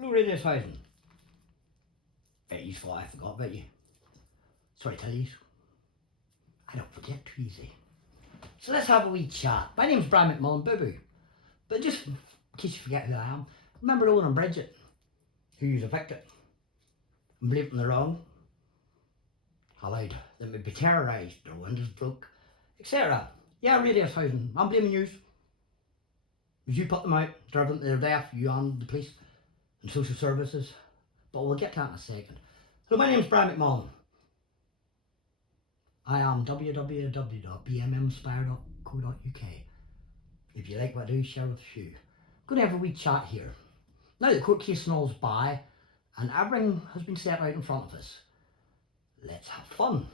Blue Radius Housing. You thought I forgot about you. Sorry, Tillies. I don't forget too easy. So let's have a wee chat. My name's Brian McMullen, boo-boo. But just in case you forget who I am, remember Owen and Bridget, who was evicted and believed in the wrong, allowed them to be terrorised, their windows broke, etc. Yeah, Radius Housing, I'm blaming you. You put them out, drove them to their death, you and the police and social services. But we'll get to that in a second. So my name's Brian McMullen. I am www.bmminspire.co.uk. If you like what I do, share with a few. I'm going to have a wee chat here. Now the court case and all's by, and everything has been set out in front of us. Let's have fun.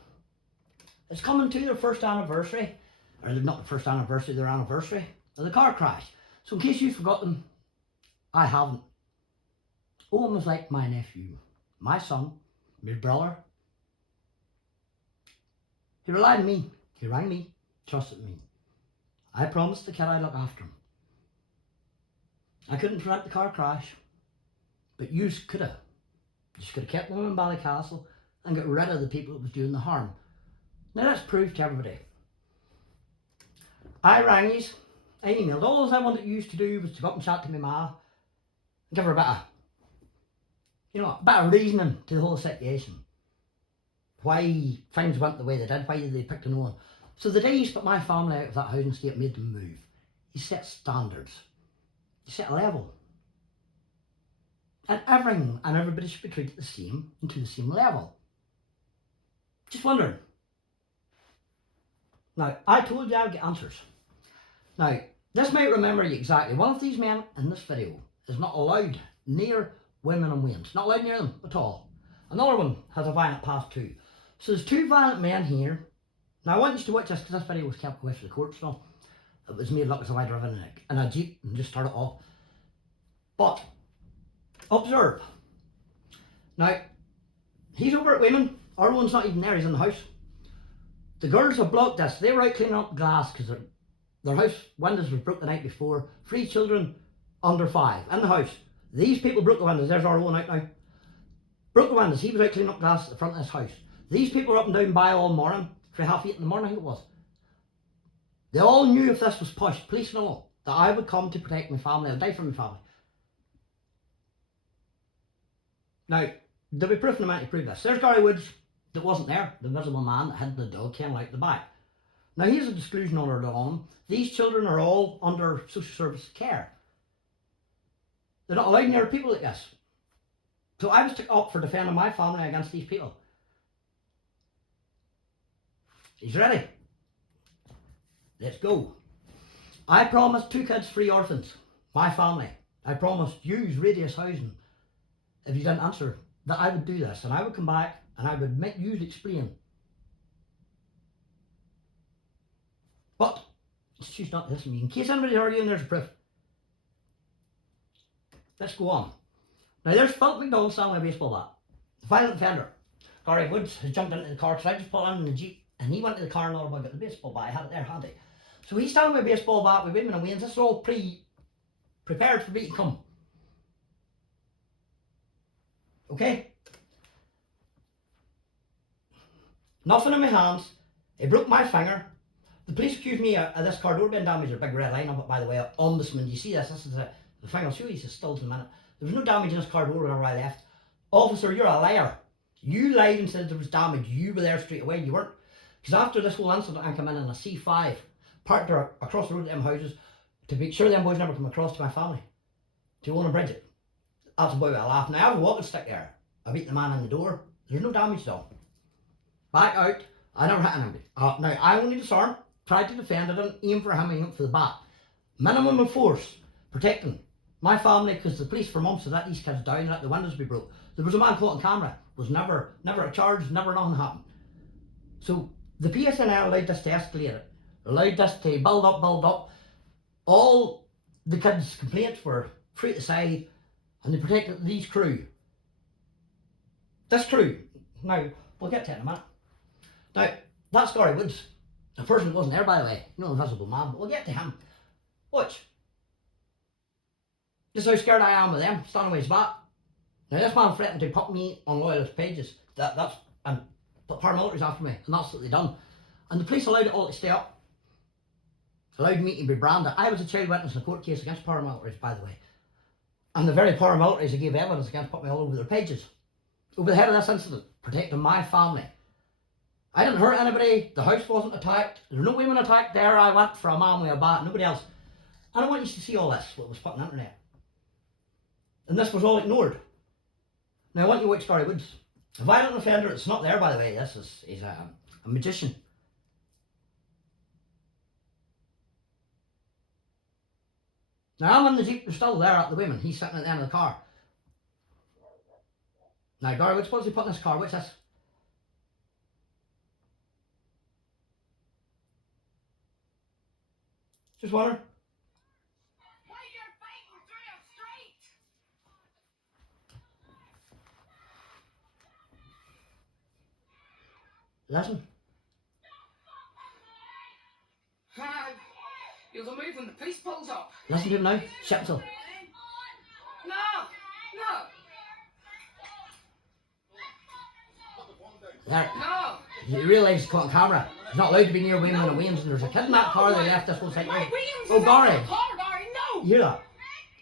It's coming to their first anniversary, or not the first anniversary, their anniversary of the car crash. So in case you've forgotten, I haven't. Owen was like my nephew, my son, my brother. He relied on me, he rang me, trusted me. I promised the kid I'd look after him. I couldn't prevent the car crash, but you could have. You could have kept them in Ballycastle and got rid of the people that was doing the harm. Now that's proof to everybody. I rang yous, I emailed. All I wanted you to do was to go up and chat to my ma and give her a bit of reasoning to the whole situation. Why things went the way they did, why they picked an one. So the day you put my family out of that housing estate, made them move, you set standards, you set a level. And everything and everybody should be treated the same and to the same level. Just wondering. Now, I told you I would get answers. Now, this might remember you exactly. One of these men in this video is not allowed near women and wains. Not allowed near them at all. Another one has a violent past too. So there's two violent men here. Now I want you to watch this because this video was kept away from the court, so it was made look as if I'd driven in a Jeep and just started off. But observe. Now he's over at women. Our one's not even there, he's in the house. The girls have blocked this. They were out cleaning up glass because their house windows were broke the night before. 3 children under 5 in the house. These people broke the windows. There's our one out now. Broke the windows. He was out cleaning up glass at the front of this house. These people were up and down by all morning, for 8:30 in the morning I think it was. They all knew if this was pushed, police and all, that I would come to protect my family. I'd die for my family. Now, there'll be proof in a minute to prove this. There's Gary Woods that wasn't there, the visible man that had the dog kennel out the back. Now here's a disclosure order on. These children are all under social service care. They're not allowed near people like this. So I was took up for defending my family against these people. He's ready. Let's go. I promised 2 kids free orphans. My family. I promised use Radius Housing. If you didn't answer, that I would do this. And I would come back and I would make you explain. But she's not listening to me. In case anybody's arguing, there's proof. Let's go on. Now there's Philip McDonald standing with a baseball bat. The violent offender. Gary Woods has jumped into the car because I just put him in the Jeep and he went to the car and all about got the baseball bat. I had it there handy. So he's standing with a baseball bat with women and wains. This is all prepared for me to come. Okay? Nothing in my hands. He broke my finger. The police accused me of this car door being damaged. There's a big red line up it, by the way. Ombudsman, you see this? This is the thing. I'll show you this still in a minute. There was no damage in this car door whenever I left. Officer, you're a liar. You lied and said there was damage. You were there straight away. You weren't. Because after this whole incident, I came in a C5, parked there across the road to them houses to make sure them boys never come across to my family. To Owen and Bridget. That's about it. I laughed. Now I have a walking stick there. I beat the man in the door. There's no damage though. Back out. I never hit anybody. Now I only disarmed, tried to defend. I didn't aim for him, I aimed for the bat. Minimum of force. Protecting my family because the police for months had let these kids down and let the windows be broke. There was a man caught on camera. Was never a charge, never nothing happened. So the PSNI allowed this to escalate it. Allowed this to build up. All the kids' complaints were free to side and they protected these crew. This crew. Now, we'll get to it in a minute. Now, that's Gary Woods. The person that wasn't there, by the way. You know, the invisible man, but we'll get to him. Watch. This is how scared I am of them, standing with his bat. Now this man threatened to put me on loyalist pages. And put paramilitaries after me, and that's what they done. And the police allowed it all to stay up. Allowed me to be branded. I was a child witness in a court case against paramilitaries, by the way. And the very paramilitaries that gave evidence against put me all over their pages. Over the head of this incident, protecting my family. I didn't hurt anybody, the house wasn't attacked, there were no women attacked there, I went for a man with a bat, nobody else. And I want you to see all this, what was put on the internet. And this was all ignored. Now I want you to watch Gary Woods. A violent offender, it's not there by the way, he's a magician. Now I'm in the Jeep, they're still there at the women, he's sitting at the end of the car. Now Gary Woods, what does he put in this car, what's this? Just wonder. Listen. You'll move when the police pulls up. Listen to him now. Shut him. No. There. No. You realise he's caught on camera. He's not allowed to be near women and Wayne's, and there's a kid in that car they left this whole thing. Oh, Gary. No. You hear that?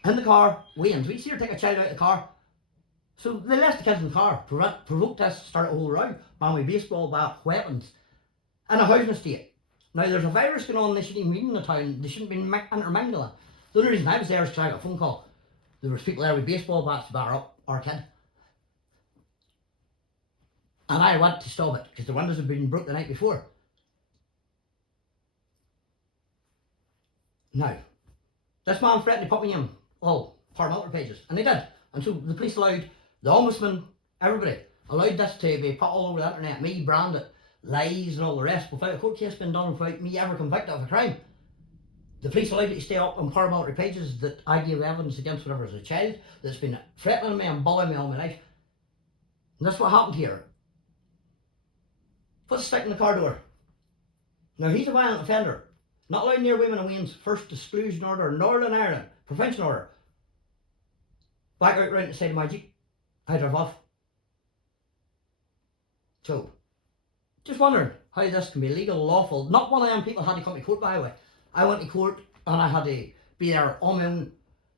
In the car, Wayne's. We see her take a child out of the car. So they left the kids in the car, provoked us, started a whole row, man with baseball bat, weapons, in a housing estate. Now there's a virus going on, they shouldn't even be in the town, they shouldn't be intermingling. The only reason I was there is because I got a phone call. There was people there with baseball bats to batter up our kid. And I went to stop it, because the windows had been broke the night before. Now, this man threatened to put me in all paramilitary pages, and they did. And so the police allowed, the Ombudsman, everybody, allowed this to be put all over the internet, me branded, lies and all the rest, without a court case being done, without me ever convicted of a crime. The police allowed it to stay up on paramilitary pages that I gave evidence against whenever I was a child, that's been threatening me and bullying me all my life. And that's what happened here. Put a stick in the car door. Now he's a violent offender, not allowed near women and Wayne's, first exclusion order, Northern Ireland, prevention order. Back out round the side of my Jeep. I drove off. So, just wondering how this can be legal, lawful. Not one of them people had to come to court, by the way. I went to court and I had to be there on my own.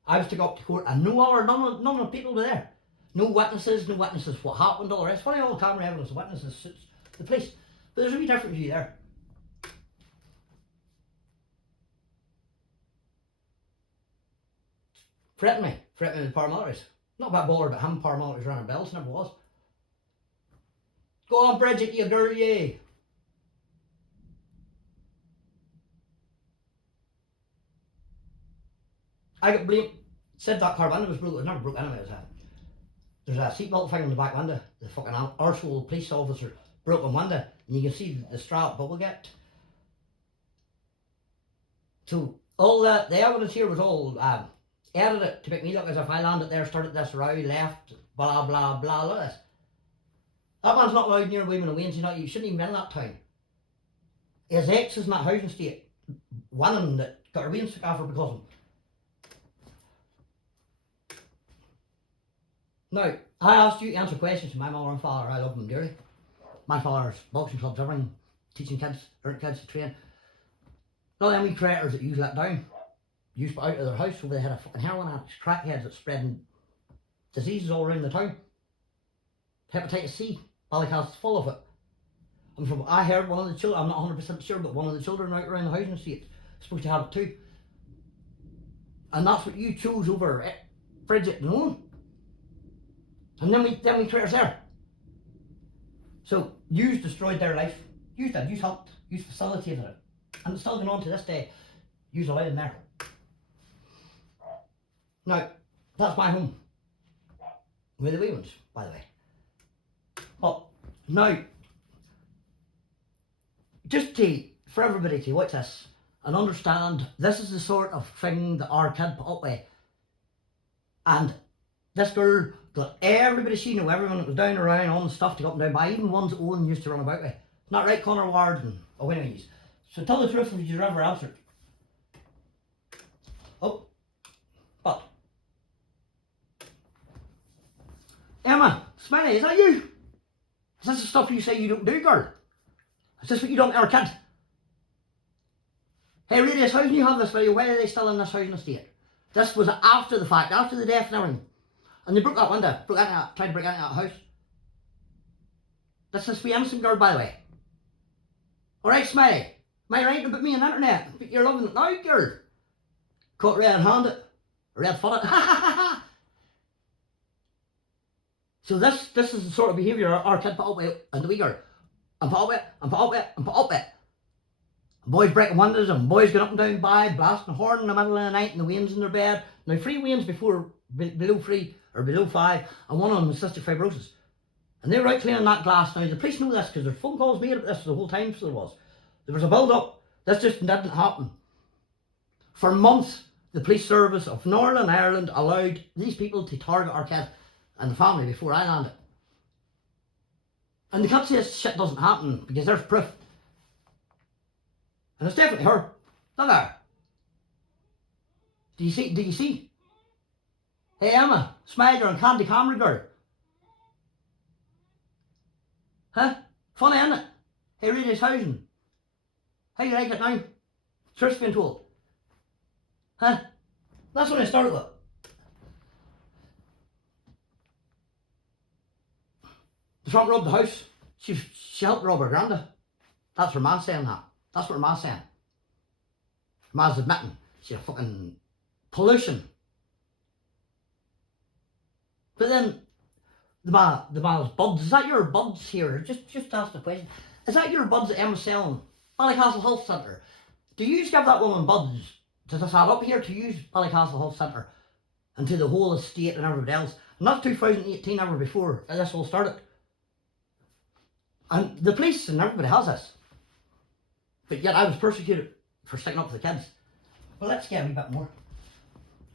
I was to go up to court and none of the people were there. No witnesses what happened, all the rest. Funny, all the camera evidence, the witnesses suits the police. But there's a wee difference you there. Threaten me with paramilitaries. Not about bothered about him, paramilitaries running bells, never was. Go on, Bridget, you girl, yeah. I got blamed, said that car window was broke, it was never broke anyway, there's a seatbelt thing in the back window, the fucking arsehole police officer broke a window, and you can see the strap bubble get. So, all the evidence here was all edited to make me look as if I landed there, started this row, left, blah blah blah, look at this. That man's not allowed near women and Wayne's, you shouldn't even be in that town. His ex is in that housing estate, one that got her Wayne's took off her because of him. Now, I asked you to answer questions to my mother and father, I love them dearly. My father's boxing clubs, everything, teaching kids, learning kids to train. Not them wee creators that you let down. You put out of their house over they had a fucking heroin addicts, crackheads that's spreading diseases all around the town. Hepatitis C, Ballycastle's full of it. And from what I heard, one of the children, I'm not 100% sure, but one of the children out around the housing estate is supposed to have it too. And that's what you chose over Bridget and Nolan. And then we creators there. So, you destroyed their life. You did, you helped, you facilitated it. And it's still going on to this day. You allowed them there. Now, that's my home. With the wee ones, by the way. But, now, just for everybody to watch this and understand, this is the sort of thing that our kid put up with. And this girl got everybody she knew, everyone that was down around, all the stuff to go up and down by, even ones that Owen used to run about with. Not right, Connor Ward and anyways. So tell the truth if you've ever answered. Oh, but Smiley, is that you? Is this the stuff you say you don't do, girl? Is this what you don't ever kid? Hey, Radius, how can you have this video? Why are they still in this housing estate? This was after the fact, after the death and everything. And they broke that window, tried to break into that house. This is the innocent girl, by the way. Alright, Smiley. Am I right about me on the internet? But you're loving it now, girl. Caught red-handed. Red-footed. So this is the sort of behaviour our kid put up with and the wee girl. And put up with, and put up with, and put up with. Boys breaking windows and boys going up and down by, blasting a horn in the middle of the night and the wains in their bed. Now 3 wains before, below 3 or below 5, and one of them was cystic fibrosis. And they were out cleaning that glass. Now the police know this because there's phone calls made about this the whole time, so there was. There was a build up. This just didn't happen. For months, the police service of Northern Ireland allowed these people to target our kid and the family before I landed. And they can't say this shit doesn't happen because there's proof. And it's definitely her. Look at her. Do you see? Do you see? Hey Emma, Smiler and Candy Camera girl. Huh? Funny, isn't it? Hey, Radius housing. How you like it now? Truth's been told. Huh? That's what I started with. The front robbed the house. She helped rob her granda. That's her man saying that. That's what her man's saying. Her man's admitting she's a fucking pollution. But then the man's buds, is that your buds here? Just ask the question. Is that your buds at Emma's selling? Ballycastle Health Centre. Do you give that woman buds? Does this add up here to use Ballycastle Health Centre and to the whole estate and everybody else? And that's 2018, ever before this all started. And the police and everybody has this. But yet I was persecuted for sticking up for the kids. Well, let's get a wee bit more.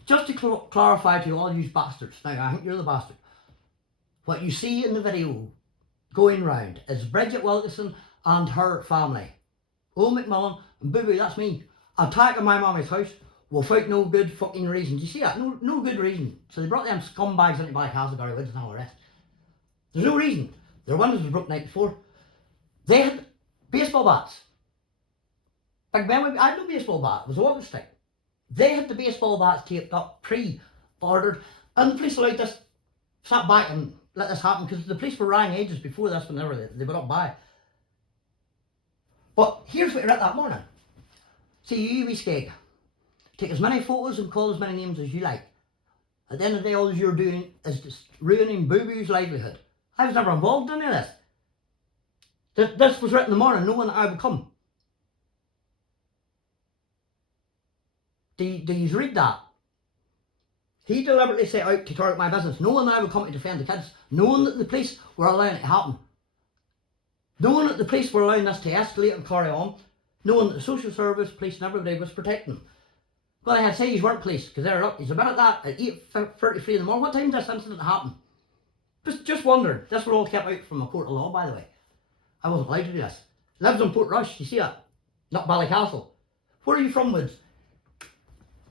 Just to clarify to all you bastards, now I think you're the bastard. What you see in the video going round is Bridget Wilkinson and her family. Old McMillan and Boo Boo, that's me, attacking my mommy's house without no good fucking reason. Do you see that? No good reason. So they brought them scumbags into Ballycastle, Gary Woods and all the rest. There's no reason. Their windows were broke the night before. They had baseball bats. Big Ben, I had no baseball bat, it was a walking stick. They had the baseball bats taped up, pre-ordered, and the police allowed this, sat back and let this happen because the police were rang ages before this whenever they were up by. But here's what you're at that morning. See, you wee skeg. Take as many photos and call as many names as you like. At the end of the day, all you're doing is just ruining Boo Boo's livelihood. I was never involved in any of this. This was written in the morning, knowing that I would come. Do you read that? He deliberately set out to target my business, knowing that I would come to defend the kids, knowing that the police were allowing it to happen, knowing that the police were allowing this to escalate and carry on, knowing that the social service, police and everybody was protecting them. Well, I had to say he's weren't police, because they're up. He's about that at 8:33 in the morning. What time did this incident happen? Just wondering. This were all kept out from a court of law, by the way. I wasn't allowed to do this. Lives on Portrush, you see that? Not Ballycastle. Where are you from, Woods?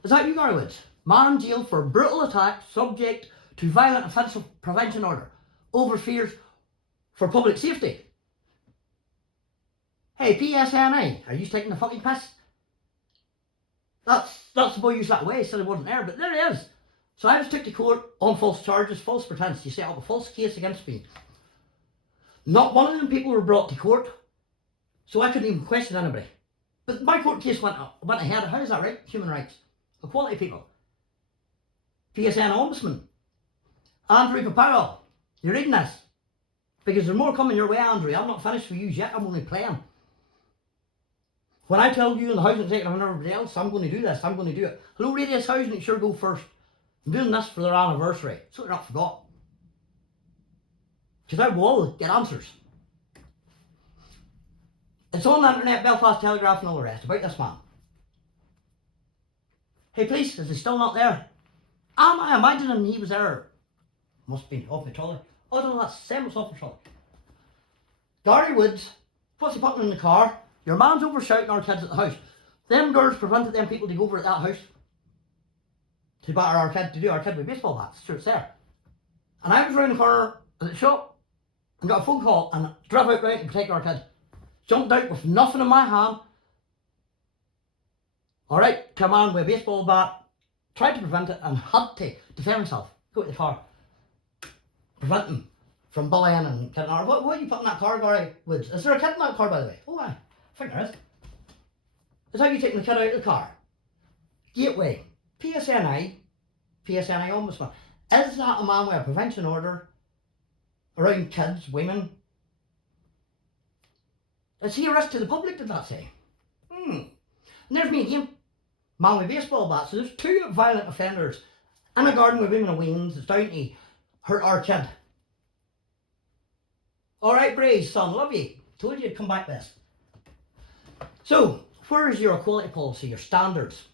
Is that you, Gary Woods? Man in jail for brutal attack subject to violent offensive prevention order over fears for public safety. Hey, PSNI, are you taking the fucking piss? That's the boy who's that way, said he wasn't there, but there he is. So I was took to court on false charges, false pretense. You set up a false case against me. Not one of them people were brought to court, so I couldn't even question anybody. But my court case went ahead. How is that right? Human rights. Equality people. PSNI Ombudsman. Andrew Paparo. You're reading this? Because there's more coming your way, Andrew. I'm not finished with you yet. I'm only playing. When I tell you in the housing executive and everybody else, I'm going to do this, I'm going to do it. Hello, Radius Housing, it sure go first. I'm doing this for their anniversary, so they're not forgot. Because I will get answers. It's on the internet, Belfast Telegraph and all the rest, about this man. Hey, police, is he still not there? Am I imagining he was there? Must be off my trolley. Oh no, that's Sam was off my trolley. Gary Woods, what's he putting in the car? Your man's over shouting our kids at the house. Them girls prevented them people to go over at that house to batter our kid, to do our kid with baseball bats. Sure, it's there. And I was round the corner at the shop and got a phone call and drove out right to protect our kid. Jumped out with nothing in my hand. Alright, come on with a baseball bat, tried to prevent it and had to defend himself. Go to the car. Prevent him from bullying and getting out. What are you putting in that car, Gary Woods? Is there a kid in that car, by the way? Oh, I think there is. Is how you taking the kid out of the car? Gateway. PSNI Ombudsman. Is that a man with a prevention order around kids, women? Is he a risk to the public, did that say? And there's me again. Man with baseball bat. So there's two violent offenders in a garden with women and weans. It's down to hurt our kid. Alright, Braze, son, love you. Told you to come back this. So, where is your equality policy, your standards,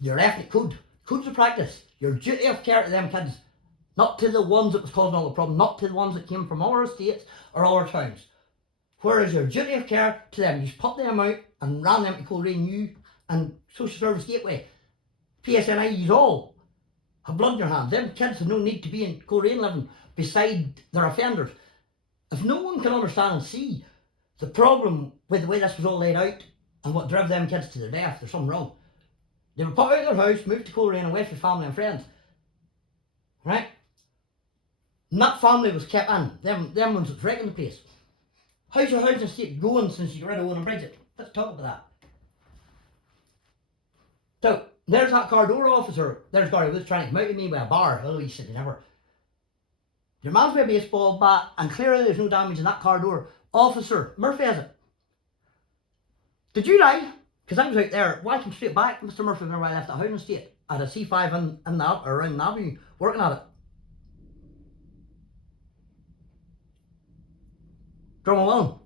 your ethnic code, codes of practice, your duty of care to them kids? Not to the ones that was causing all the problem, not to the ones that came from all our states or all our towns. Where is your duty of care to them? You put them out and ran them to Coleraine, you and Social Service Gateway, PSNI, you all have blood in your hands. Them kids have no need to be in Coleraine living beside their offenders. If no one can understand and see the problem with the way this was all laid out and what drove them kids to their death, there's something wrong. They were put out of their house, moved to Coleraine away from family and friends. Right? And that family was kept in. Them ones that's wrecking the place. How's your housing estate going since you got rid of Owen and Bridget? Let's talk about that. So, there's that car door officer. There's Gary Woods trying to come out to me with a bar, although he said he never. Your man's with a baseball bat, and clearly there's no damage in that car door. Officer Murphy has it. Did you die? Because I was out there walking straight back, Mr. Murphy, whenever I left that housing estate. I had a C5 in the, around the avenue, working at it. Drumawallen.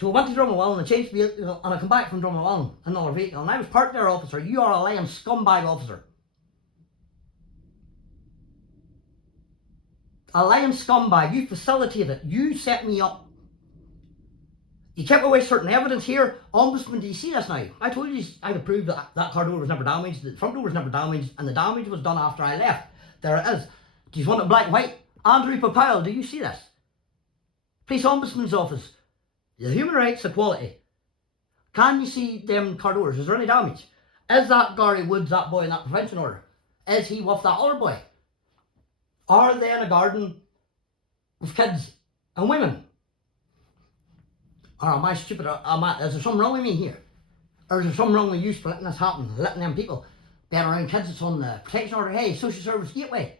So I went to Drumawallen and changed vehicle, and I come back from Drumawallen in another vehicle, and I was parked there, officer. You are a lying scumbag, officer. A lying scumbag. You facilitated it. You set me up. You kept away certain evidence here. Ombudsman, do you see this now? I told you I would prove that that car door was never damaged, the front door was never damaged, and the damage was done after I left. There it is. Do you want it black and white? Andrew Papile, do you see this? Police Ombudsman's Office. The Human Rights Equality. Can you see them car doors? Is there any damage? Is that Gary Woods, that boy in that prevention order? Is he with that other boy? Are they in a garden with kids and women? Or am I stupid? Is there something wrong with me here? Or is there something wrong with you for letting this happen? Letting them people be around kids that's on the protection order? Hey, Social Service Gateway.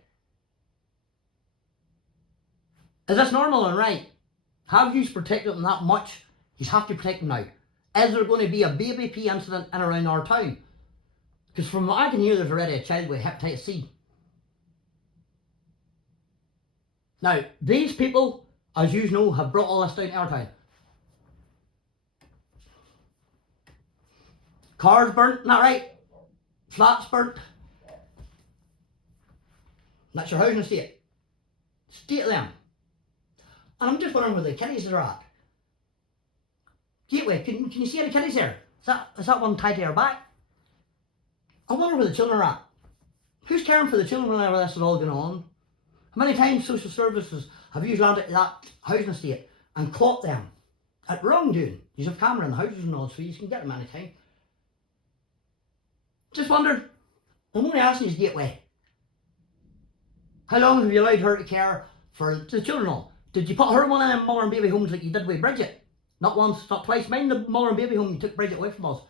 Is this normal and right? Have you protected them that much? You have to protect them now. Is there going to be a BBP incident in around our town? Because from what I can hear, there's already a child with hepatitis C. Now, these people, as you know, have brought all this down to our town. Cars burnt, isn't that right? Flats burnt. That's your housing estate. State of them. And I'm just wondering where the kiddies are at. Gateway, can you see any kiddies there? Is that one tied to her back? I wonder where the children are at. Who's caring for the children whenever this is all going on? How many times social services have you landed at that housing estate and caught them at wrongdoing? You have camera in the houses and all, so you can get them anytime. Just wondered. I'm only asking you, Gateway. How long have you allowed her to care for the children all? Did you put her in one of them mother and baby homes like you did with Bridget? Not once, not twice. Mind the mother and baby home you took Bridget away from us.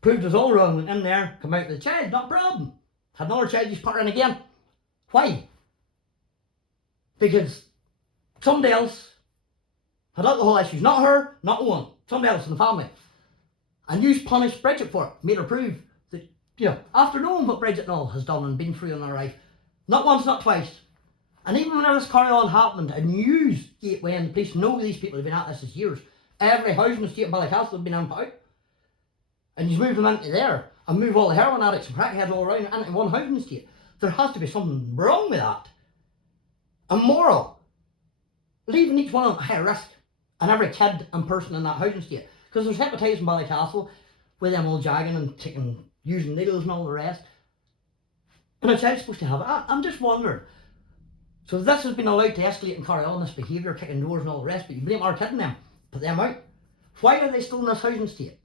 Proved us all wrong, went in there, come out with the child, not a problem. Had another child, you put her in again. Why? Because somebody else had alcohol issues. Not her, not the one. Somebody else in the family. And you punished Bridget for it. Made her prove that, after knowing what Bridget and all has done and been through in her life. Not once, not twice. And even when this carry-on happened, and you, Gateway and the police know these people have been at this for years. Every housing estate in Ballycastle have been in and out. And you move them into there, and move all the heroin addicts and crackheads all around into one housing estate. There has to be something wrong with that. Immoral. Leaving each one at high risk. And every kid and person in that housing estate. Because there's hepatitis in Ballycastle, with them all jagging and taking, using needles and all the rest. And a child's supposed to have it. I'm just wondering, So this has been allowed to escalate and carry on this behaviour, kicking doors and all the rest, but you blame our kid on them, put them out. Why are they still in this housing state?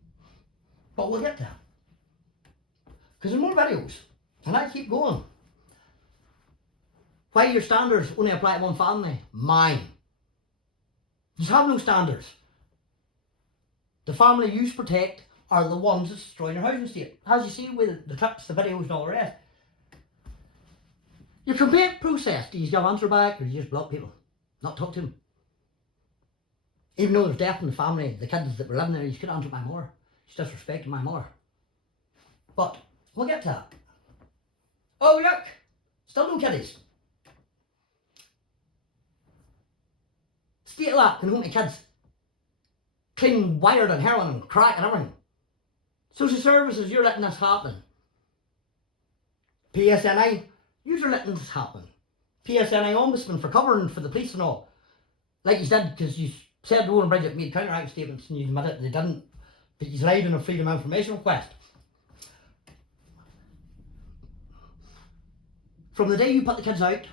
But we'll get to that. Because there's more videos, and I keep going. Why your standards only apply to one family? Mine. Just have no standards. The family you protect are the ones that's destroying your housing state. As you see with the clips, the videos and all the rest. Your complaint process, do you give answer back or do you just block people? Not talk to them? Even though there's death in the family, the kids that were living there, you could answer my mother. She's disrespecting my mother. But we'll get to that. Oh look, still no kiddies. State of that can home to kids. Clean, wired and heroin and crack and everything. Social services, you're letting this happen. PSNI, you're letting this happen. PSNI Ombudsman for covering for the police and all. Like you said, because you said Rowan and Bridget made counteract statements and you admitted they didn't. But you lied in a freedom of information request. From the day you put the kids out,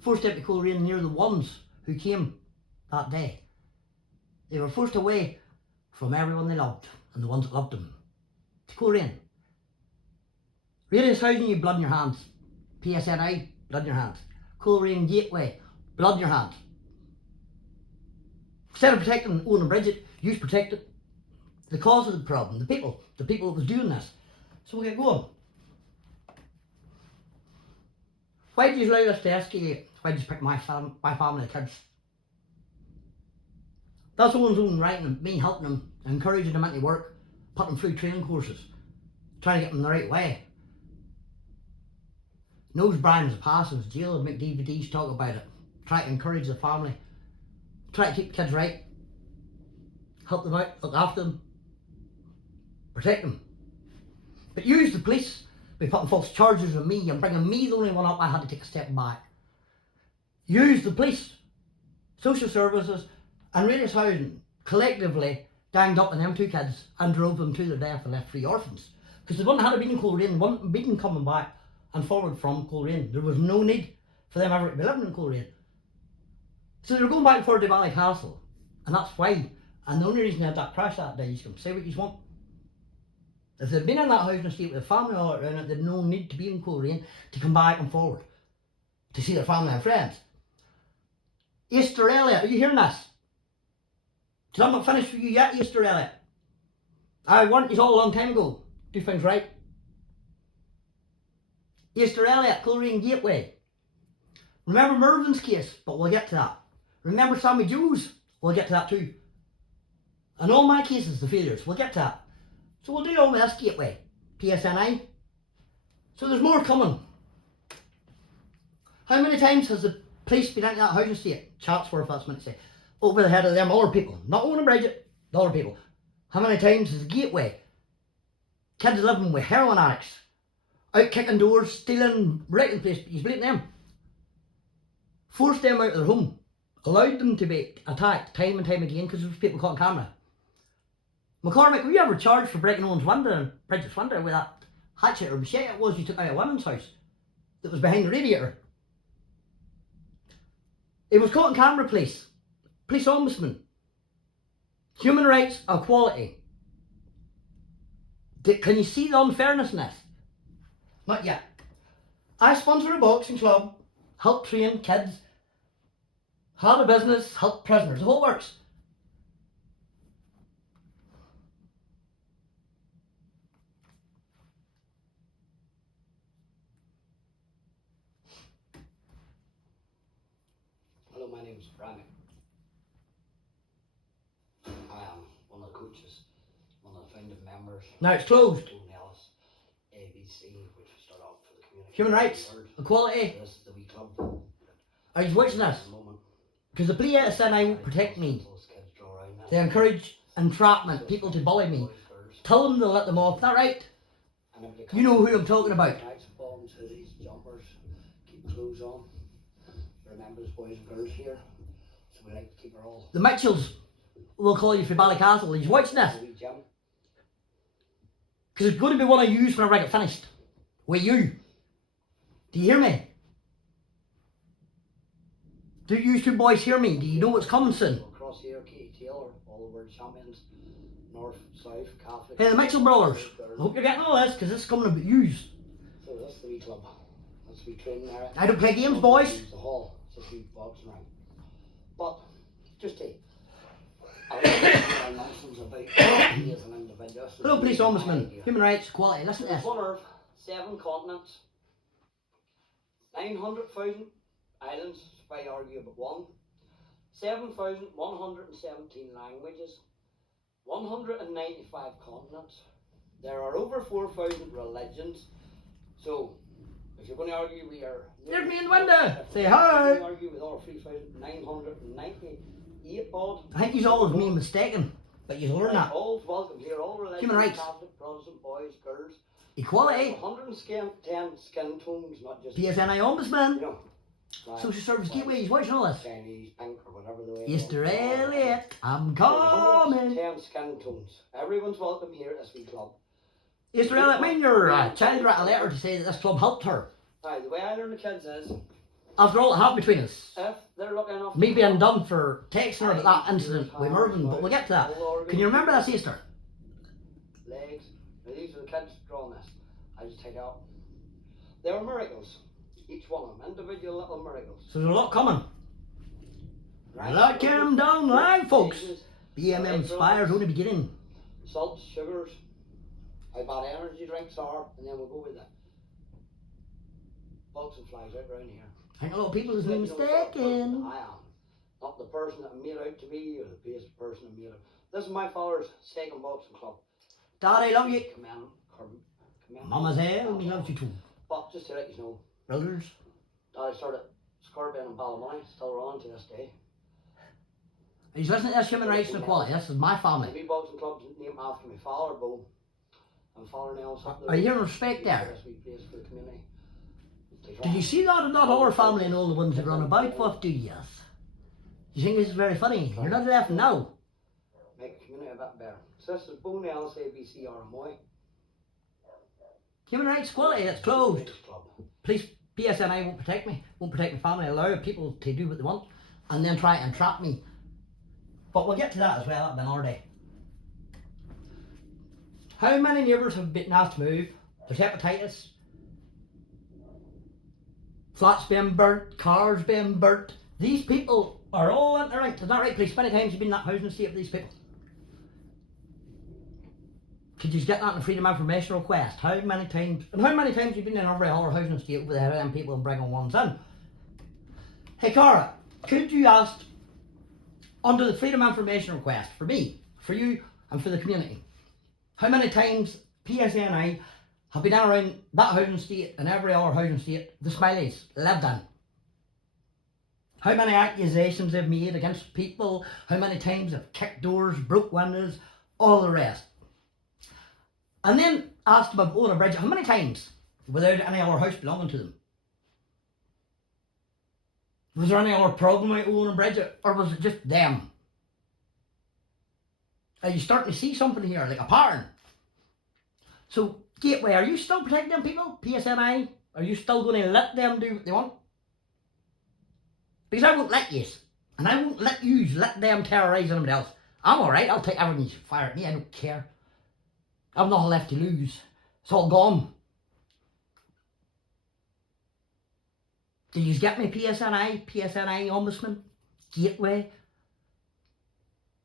forced them to Coleraine near the ones who came that day. They were forced away from everyone they loved and the ones that loved them. To Coleraine. Radius housing, you blood in your hands. PSNI, blood in your hands. Coleraine Gateway, blood in your hands. Instead of protecting Owen and Bridget, you protected the cause of the problem, the people that was doing this. So we'll get going. Why did you allow this to escalate? Why did you pick my family, the kids? That's Owen's own writing and me helping them, encouraging them into work, putting them through training courses, trying to get them the right way. Knows Brian's a pass in his jail and make DVDs talk about it. Try to encourage the family. Try to keep the kids right. Help them out, look after them. Protect them. But use the police by putting false charges on me and bringing me the only one up. I had to take a step back. Use the police, social services and Radius Housing collectively ganged up on them two kids and drove them to their death and left 3 orphans. Because the one that had been in Coleraine, one been coming back and forward from Coleraine. There was no need for them ever to be living in Coleraine. So they were going back and forward to Ballycastle, and that's why. And the only reason they had that crash that day, you can say what you want. If they'd been in that housing estate with a family all around it, they'd no need to be in Coleraine to come back and forward to see their family and friends. Easter Elliot, are you hearing this? Because I'm not finished for you yet, Easter Elliot. I warned you all a long time ago. Do things right. Easter Elliot, Coleraine Gateway. Remember Mervyn's case, but we'll get to that. Remember Sammy Joe's, we'll get to that too. And all my cases, the failures, we'll get to that. So we'll do all with this gateway, PSNI. So there's more coming. How many times has the police been into that housing estate? Chatsworth, that's what I say. Over the head of them other people. Not Owen and Bridget, the other people. How many times has the gateway? Kids living with heroin addicts. Out kicking doors, stealing, wrecking the place, but you blame them. Forced them out of their home. Allowed them to be attacked time and time again because there was people caught on camera. McCormick, were you ever charged for breaking Owen's window and Bridget's window with that hatchet or machete it was you took out of women's house that was behind the radiator? It was caught on camera, police ombudsman, human rights equality. Can you see the unfairness in this? Not yet. I sponsor a boxing club, help train kids, had a business, help prisoners, the whole works. Hello, my name is Brian. I am one of the coaches, one of the founding members. Now it's closed. ABC, which we start off for the community. Human rights, equality. This is the wee club. Are you watching this? Because the PSNI won't protect me. They encourage entrapment, people to bully me. Tell them to let them off, is that right? You know who I'm talking about. Bombs, hoodies, jumpers, keep clothes on. Remember there's boys and girls here, so we like to keep her all. The Mitchells will call you for Ballycastle. Are you watching this? Because it's going to be one I use whenever I get finished with you. Do you hear me? Do you two boys hear me? Do you know what's coming soon? Across here, Katie Taylor, all the world champions, North, South, Catholic. Hey, the Mitchell brothers. I hope you're getting all this because this is coming about yous. So that's the wee club. That's the wee training area. I don't play games, boys. Use the hall. It's just a wee boxing ring. But just to nonsense about me as an individual. Hello, police ombudsman, human rights, equality. Listen to There's this. one Earth, 7 continents, 900,000 islands, if I argue about one, 7,117 languages, 195 continents. There are over 4,000 religions. So, if you're going to argue we are... There's me in the window. Say If hi. you're going to argue with all 3,998 odd. I think you all have me mistaken, but you learn that. All welcome here, all religions, Human rights. Catholic, Protestant, boys, girls. Equality. 110 skin tones, not just... PSNI ombudsman. You know, black, Social service white, gateways. Watching all this. Chinese, pink, or whatever the way. Easter Elliot, I'm coming. 110 skin tones. Everyone's welcome here at this wee club. Easter Elliot, mind your child wrote a letter to say that this club helped her. Now, the way I learn the kids is, After all that happened between us. if they're looking enough... Me being done for texting her about that incident with Mervyn, but we'll get to that. Can you remember this Easter? Legs. Now, these are the kids drawing this. I just take out. They were miracles. Each one of them. Individual little miracles. So there's a lot coming. Right? Lock him down live, folks. Diseases, BMM Inspire's only beginning. salts, sugars, how bad energy drinks are, and then we'll go with that. Bugs and flies right round here. I think a lot of people has been Let you know the sort of person mistaken. that I am. Not the person that I'm made out to be, or the person I'm made out. This is my father's second boxing club. Dad, I love you. Commend. Mama's hell, we love you too. But just to let you know, Brothers. Dad started Scorpion and Ballymoney, still running to this day. He's listening to this human rights and equality. This is my The family. wee boxing club's named after my father, Bo. And Father Nelson. Are you hearing respect there? This wee place for the community. Did you see that? Not all our family and all the ones that run about with, do you? You think this is very funny? You're not laughing now. Make the community a bit better. So this is Bo Nelson, ABC Armoy. Human rights equality, it's closed. Club. Police, PSNI won't protect me, won't protect my family, allow people to do what they want, and then try and trap me. But we'll get to that as well, that'll be another day. How many neighbours have been asked to move? There's hepatitis. Flats being burnt, cars being burnt. These people are all interlinked. Is that right, police? How many times have you been in that housing estate with these people? Could you get that in a freedom of information request? How many times? And how many times have you been in every other housing estate with them people and bringing ones in? Hey Cara, could you ask under the freedom of information request for me, for you, and for the community, how many times PSNI have been around that housing estate and every other housing estate the Smileys lived in? How many accusations they've made against people? How many times they've kicked doors, broke windows, all the rest? And then asked them about owning a bridge. How many times without any other house belonging to them? Was there any other problem with owning a bridge, or was it just them? Are you starting to see something here, like a pattern? So, Gateway, are you still protecting them people? PSNI, are you still going to let them do what they want? Because I won't let you, and I won't let you let them terrorise anybody else. I'm alright, I'll take everything you fire at me, I don't care. I've nothing left to lose. It's all gone. Did you get me, PSNI, Ombudsman, Gateway?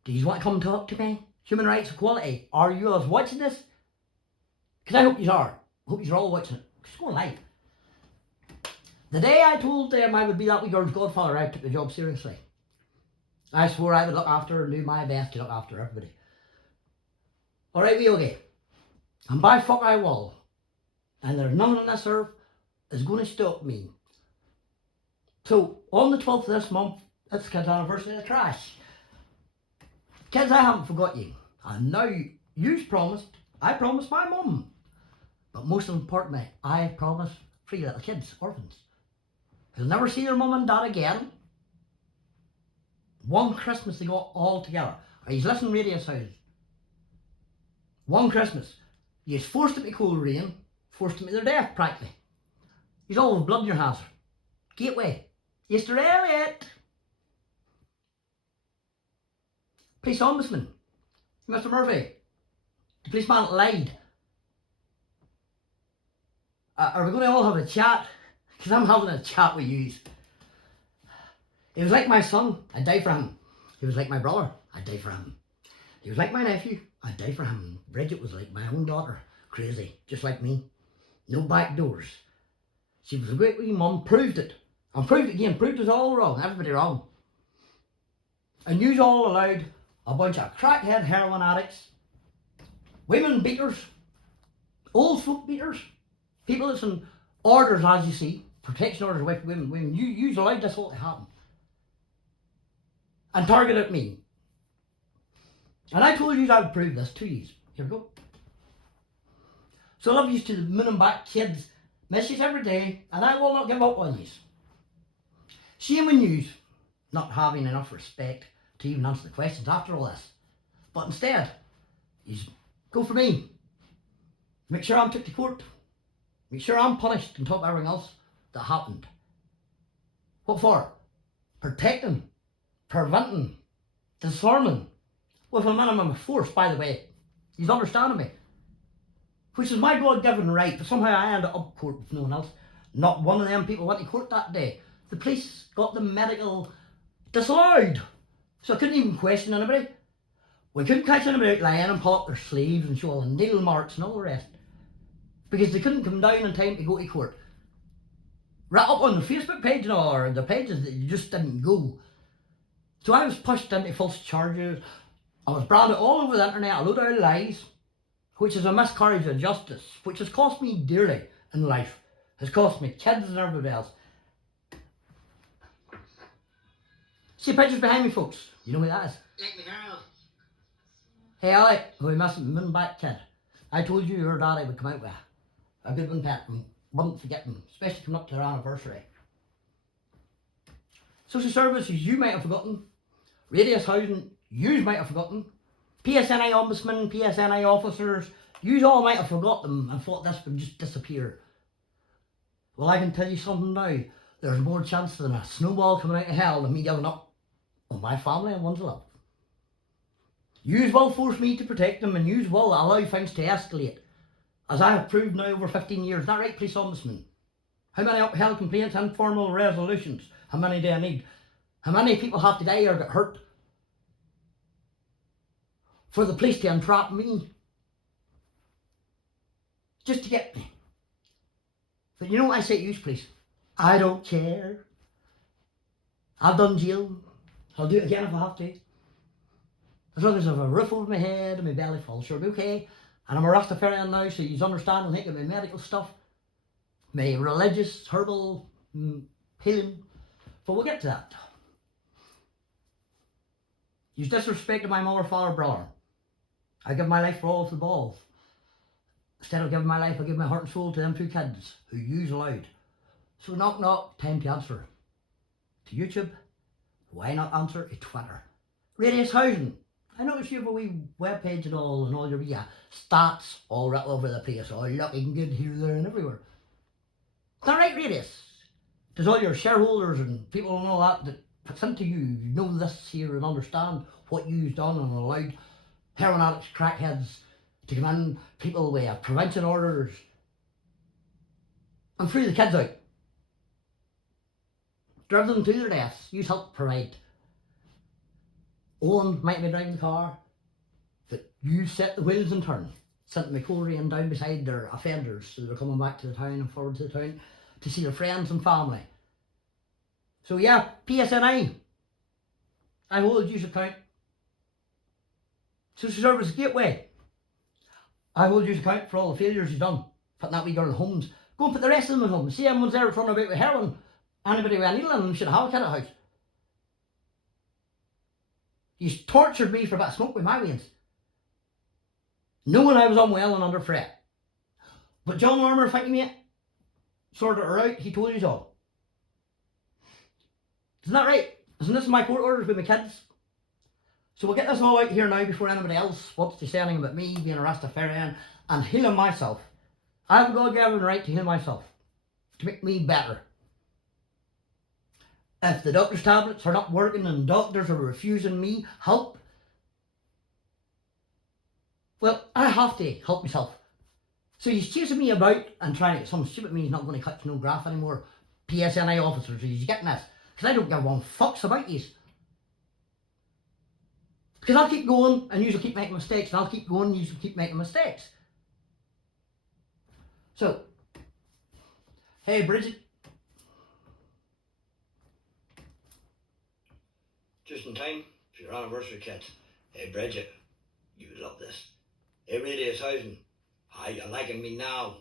Do you want to come and talk to me? Human rights equality. Are you all watching this? Because I hope you are. I hope you're all watching it. It's going live. The day I told them I would be that wee girl's godfather, I took the job seriously. I swore I would look after her and do my best to look after everybody. Alright, we okay. And by fuck I will. And there's nothing on this earth is going to stop me. So, on the 12th of this month, it's kids' anniversary of the crash. Kids, I haven't forgot you. And now, you've promised, I promised my mum. But most importantly, I promised 3 little kids, orphans, who'll never see their mum and dad again. One Christmas they got all together. Are you listening to Radio Sound? One Christmas. You forced them to cold rain, forced them to their death practically. You've all with blood in your hands. Gateway. Easter Elliot. Police Ombudsman, Mr. Murphy, the policeman lied. Are we going to all have a chat? Because I'm having a chat with you. He was like my son, I'd die for him. He was like my brother, I'd die for him. He was like my nephew, I'd die for him. Bridget was like my own daughter, crazy, just like me. No back doors. She was a great wee mum, proved it. And proved it again, proved us all wrong, everybody wrong. And yous all allowed a bunch of crackhead heroin addicts, women beaters, old folk beaters, people that's in orders, as you see, protection orders away from women. Yous allowed this all to happen. And targeted me. And I told you I would prove this to you. Here we go. So I love you to the moon and back kids. Miss you every day, and I will not give up on you. Shame on you not having enough respect to even answer the questions after all this. But instead, you go for me. Make sure I'm took to court. Make sure I'm punished on top of everything else that happened. What for? Protecting, preventing, disarming, with a minimum of force, by the way. He's understanding me. Which is my God-given right, but somehow I ended up court with no one else. Not one of them people went to court that day. The police got the medical disallowed. So I couldn't even question anybody. We couldn't catch anybody out lying and pull up their sleeves and show all the needle marks and all the rest. Because they couldn't come down in time to go to court. Right up on the Facebook page and all, or the pages that you just didn't go. So I was pushed into false charges. I was branded all over the internet, a load of lies, which is a miscarriage of justice, which has cost me dearly in life. Has cost me kids and everybody else. See pictures behind me, folks. You know who that is? Hey, Alec, who we mustn't moon back kid. I told you your daddy would come out with a good one, pet, and wouldn't forget him, especially coming up to their anniversary. Social services, you might have forgotten. Radius housing, you might have forgotten. PSNI ombudsman, PSNI officers, you all might have forgot them and thought this would just disappear. Well, I can tell you something now. There's more chance than a snowball coming out of hell than me giving up on my family and ones I love. Yous will force me to protect them, and yous will allow things to escalate. As I have proved now over 15 years. Is that right, police ombudsman? How many upheld complaints, informal resolutions? How many do I need? How many people have to die or get hurt for the police to entrap me? Just to get me. But you know what I say to you, police? I don't care. I've done jail. I'll do it again if I have to. As long as I have a roof over my head and my belly full, sure, be okay. And I'm a Rastafarian now, so you understand and think of my medical stuff, my religious, herbal healing. But we'll get to that. You disrespected my mother, father, brother. I give my life for all of the balls. Instead of giving my life, I give my heart and soul to them two kids who use allowed. So knock knock, time to answer. To YouTube, why not answer to Twitter? Radius housing. I notice you have a wee webpage and all your wee stats all right over the place, all looking good here, there and everywhere. Is that right, Radius? Does all your shareholders and people and all that listen to you know this here and understand what you've done and allowed heroin addicts, crackheads to come in, people with prevention orders, and free the kids out? Drive them to their deaths. You help provide. Owen might be driving the car, but you set the wheels in turn, sent the McCory down beside their offenders so they were coming back to the town and forward to the town to see their friends and family. So yeah, PSNI, I hold you account. Social Service Gateway, I hold you account for all the failures you've done, putting that wee girl in homes. Go and put the rest of them in homes. See everyone's there running about with heroin. Anybody with a needle in them should have a kid at house. You tortured me for a bit of smoke with my veins, knowing I was unwell and under threat. But John Larmour, thank you mate, sorted her out, he told you all. Isn't that right? Isn't this my court orders with my kids? So we'll get this all out here now before anybody else wants to say anything about me being a Rastafarian and healing myself. I have a God-given right to heal myself, to make me better. If the doctor's tablets are not working and doctors are refusing me help, have to help myself. So he's chasing me about and trying to get some stupid me he's not going to cut no graph anymore. PSNI officers, he's getting this. Because I don't give one fucks about these. Because I'll keep going and you'll keep making mistakes, and I'll keep going and you'll keep making mistakes. So, hey Bridget. Just in time for your anniversary, kids. Hey Bridget, you love this. Hey Radius Housing, how you liking me now?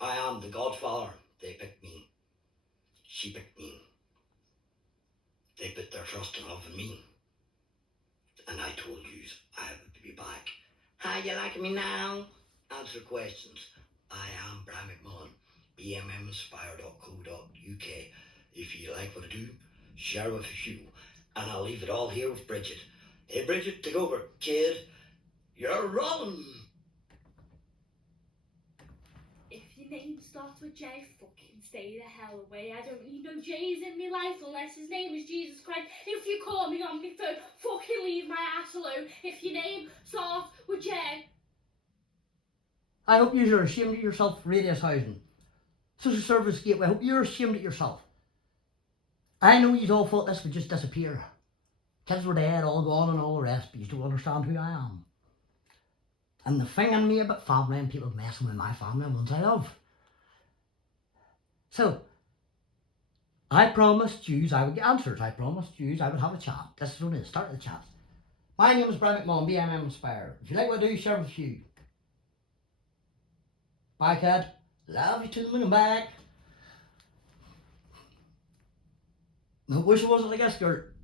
I am the Godfather. They picked me. She picked me. They put their trust and love in me. And I told you I would be back. How you liking me now? Answer questions. I am Brian McMullen, bmminspire.co.uk. If you like what I do, share with a few. And I'll leave it all here with Bridget. Hey Bridget, take over. Kid, you're rolling. If your name starts with J, fucking stay the hell away. I don't need no J's in my life unless his name is Jesus Christ. If you call me on my phone, fucking leave my ass alone. If your name starts with J. I hope you're ashamed of yourself, Radius Housing. Social Service Gateway, I hope you're ashamed of yourself. I know you all thought this would just disappear. Kids were dead, all gone and all the rest, but you don't understand who I am. And the thing in me about family and people messing with my family and ones I love. So, I promised you I would get answers. I promised you I would have a chat. This is only the start of the chat. My name is Brian McMullen, BMM Inspire. If you like what I do, share with you. Bye, kid. Love you to the moon and back. I wish it wasn't like this, skirt.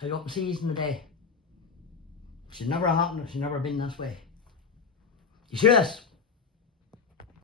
I got my season today. It should never happen. It should never have been this way. You hear this?